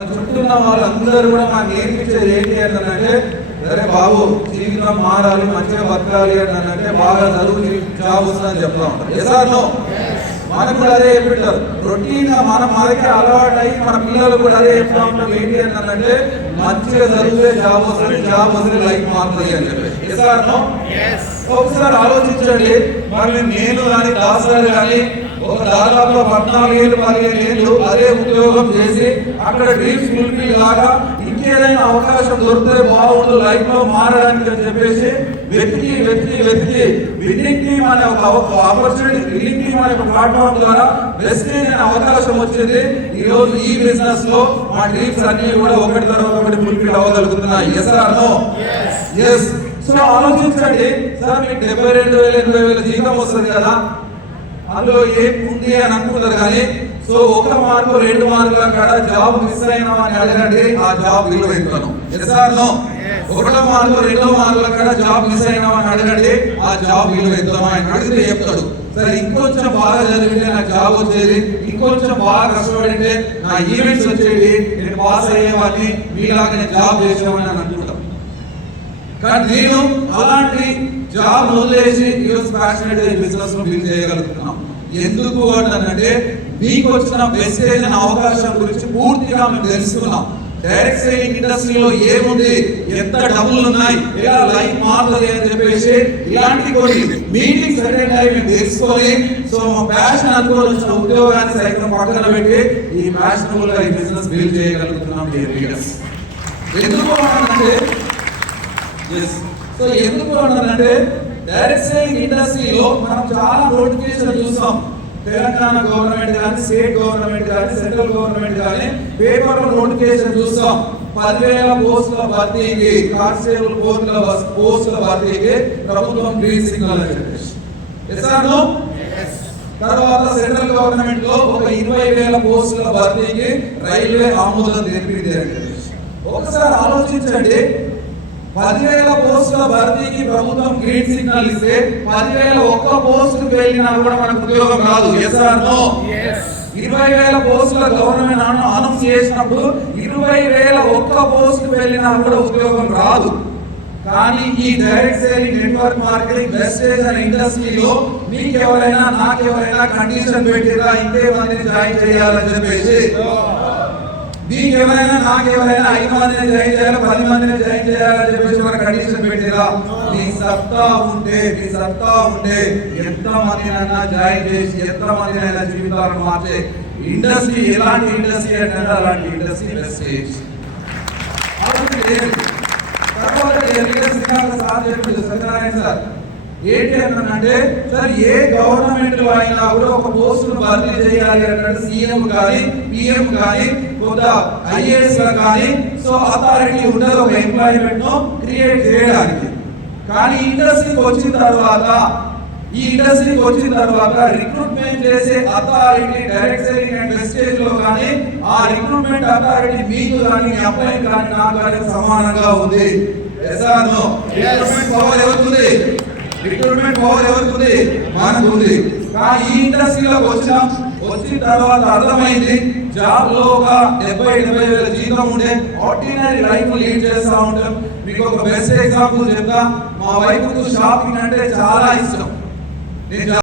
చుట్టూన్న వాళ్ళందరూ కూడా మాకు నేర్పించేది ఏంటి అంటే, అరే బాబు జీవితం మారాలి, మంచిగా బతకాలి అంటే బాగా చదువు జాబ్ వస్తుందని చెప్తా ఉంటారు. ఎసార్లో మనకు కూడా అదే చెప్పింటారు. రొటీన్ గా మనకి అలవాటు అయ్యి మన పిల్లలు కూడా అదే చెప్తా ఉంటాం. ఏంటి అంటే మంచిగా చదివితే జాబ్ వస్తుంది, జాబ్ వస్తుంది లైఫ్ మారుతుంది అని చెప్పి. ఎసార్లో ఒకసారి ఆలోచించండి. మరి నేను కానీ దాసారు కానీ ఒక దాదాపు 14 ఏళ్ళు 15 ఏళ్ళు అదే ఉద్యోగం చేసి అక్కడ డ్రీమ్స్ ఫుల్ఫిల్ లాగా ఇంకేదైనా అవకాశం దొరికితే బాగుండు లైఫ్ లో మారడానికి అని చెప్పేసి వెతికి విన్నింగ్ టీమ్ అనే ఒక ఆపర్చునిటీ, విన్నింగ్ టీమ్ అనే ఒక ప్లాట్ఫామ్ ద్వారా వెస్టేజ్ అనే అవకాశం వచ్చింది. ఈ రోజు ఈ బిజినెస్ లో మా డ్రీమ్స్ అన్ని కూడా ఒకటి తర్వాత ఒకటి ఫుల్ఫిల్ అవ్వగలుగుతున్నాయి. Yes or no? Yes. So ఆలోచించండి సార్, మీకు 72,000 80,000 జీతం వస్తుంది కదా, అందులో ఏం ఉంది అని అనుకుంటారు. కానీ సో 1 మార్కు 2 మార్కుల కాడ జాబ్ మిస్ అయినామా అని అడగండి, ఆ జాబ్ విలువ ఎంతనో. Yes or no? 1 మార్కు 2 మార్కుల కాడ జాబ్ మిస్ అయినామా అని అడగండి, ఆ జాబ్ విలువ ఎంతనో అని అడిగితే చెప్తాడు. సరే ఇంకొంచెం బాగా చదివితే నాకు జాబ్ వచ్చేది, ఇంకొంచెం బాగా కష్టపడితే నా ఈవెంట్స్ వచ్చేది, నేను పాస్ అయ్యేవాడిని, మీలాగానే జాబ్ చేసేవాడిని అని అనుకుంటాం. కానీ నేను అలాంటి జాబ్ వదిలేసి ఈరోజు ప్యాషనెట్ గా బిజినెస్ లో బిల్డ్ చేయగలుగుతున్నాం. ఎందుకు అంటే మీకు వచ్చిన వెస్టేజ్ అనే అవకాశం గురించి పూర్తిగా మేము తెలుసుకున్నాం. డైరెక్ట్ సెల్లింగ్ ఇండస్ట్రీలో ఏముంది, ఎంత డబ్బులు ఉన్నాయి, ఎలా లైఫ్ మారుతుంది అని చెప్పేసి ఇలాంటి కొన్ని మీటింగ్స్ అటెండ్ అయ్యి మేము తెలుసుకొని, సో మా ప్యాషన్ అనుకోని వచ్చిన ఉద్యోగాన్ని సైతం పక్కన పెట్టి ఈ ప్యాషనబుల్ గా ఈ బిజినెస్ బిల్డ్ చేయగలుగుతున్నాం. ఎందుకు అంటే సో ఎందుకు అంటే డైరెక్ట్ సెల్లింగ్ ఇండస్ట్రీలో మనం చాలా నోటిఫికేషన్ చూస్తాం. తెలంగాణ గవర్నమెంట్ కానీ, స్టేట్ గవర్నమెంట్ కానీ, సెంట్రల్ గవర్నమెంట్ కానీ పేపర్లో నోటిఫికేషన్ చూస్తాం. 10,000 పోస్టుల భర్తీకి, కానిస్టేబుల్ పోస్టుల భర్తీకి ప్రభుత్వం గ్రీన్ సిగ్నల్ అని చెప్పేసి. తర్వాత సెంట్రల్ గవర్నమెంట్ లో ఒక 20,000 పోస్టుల భర్తీకి రైల్వే ఆమోదం తెలిపింది అని చెప్పేసి. ఒకసారి ఆలోచించండి, 10,000 పోస్టుల భర్తీకి ప్రభుత్వం గ్రీన్ సిగ్నల్ ఇస్తే 10,000 ఒక్క పోస్టుకు వెళ్ళినా కూడా మనకు ఉద్యోగం రాదు. Yes or no? 20,000 పోస్టుల గవర్నమెంట్ అనౌన్స్ చేసినప్పుడు 20,000 ఒక్క పోస్టుకు వెళ్ళినా కూడా ఉద్యోగం రాదు. కానీ ఈ direct selling, network marketing, Vestige అనే ఇండస్ట్రీలో మీకు ఎవరైనా నాకెవరైనా కండిషన్ పెట్టిరా ఇంతే మందిని జాయిన్ చేయాలని చెప్పేసి, మీకు ఎవరైనా నాకెవరైనా 5 మందిని జాయిన్ చేయాలి, 10 మందిని జాయిన్ చేయాలని చెప్పేసి మన కండిషన్ పెట్టిరా? మీ సత్తా ఉంటే ఎంత మందినైనా జాయిన్ చేసి ఎంత మందినైనా జీవితాలను మార్చే ఇండస్ట్రీ ఎలాంటి ఇండస్ట్రీ అంటే అలాంటి ఇండస్ట్రీ వెస్టేజ్. తర్వాత సత్యనారాయణ సార్ ఏంటి అంటే, సార్ ఏ గవర్నమెంట్ లో అయినా కూడా ఒక పోస్టును భర్తీ చేయాలి అంటే సీఎం కానీ, పిఎం కానీ, ఐఏఎస్ కానీ సో అథారిటీ ఉండదు ఒక ఎంప్లాయ్మెంట్ ను క్రియేట్ చేయడానికి. కానీ ఈ ఇండస్ట్రీకి వచ్చిన తర్వాత రిక్రూట్మెంట్ చేసే authority direct selling and Vestige లో కానీ ఆ రిక్రూట్మెంట్ అథారిటీ మీకు కానీ, అప్లై కానీ, నాకు కానీ సమానంగా ఉంది. రిక్రూట్మెంట్ పవర్ ఎవరికి? మనకు ఉంది. కానీ ఈ ఇండస్ట్రీలోకి వచ్చిన తర్వాత అర్థమైంది, జాబ్ లో ఒక 70,000 జీతం ఉండే ఆర్డినరీ లైఫ్ లీడ్ చేస్తా ఉంటాం. మీకు ఒక బెస్ట్ ఎగ్జాంపుల్ చెప్తా. మా వైఫ్ షాపింగ్ అంటే చాలా ఇష్టం.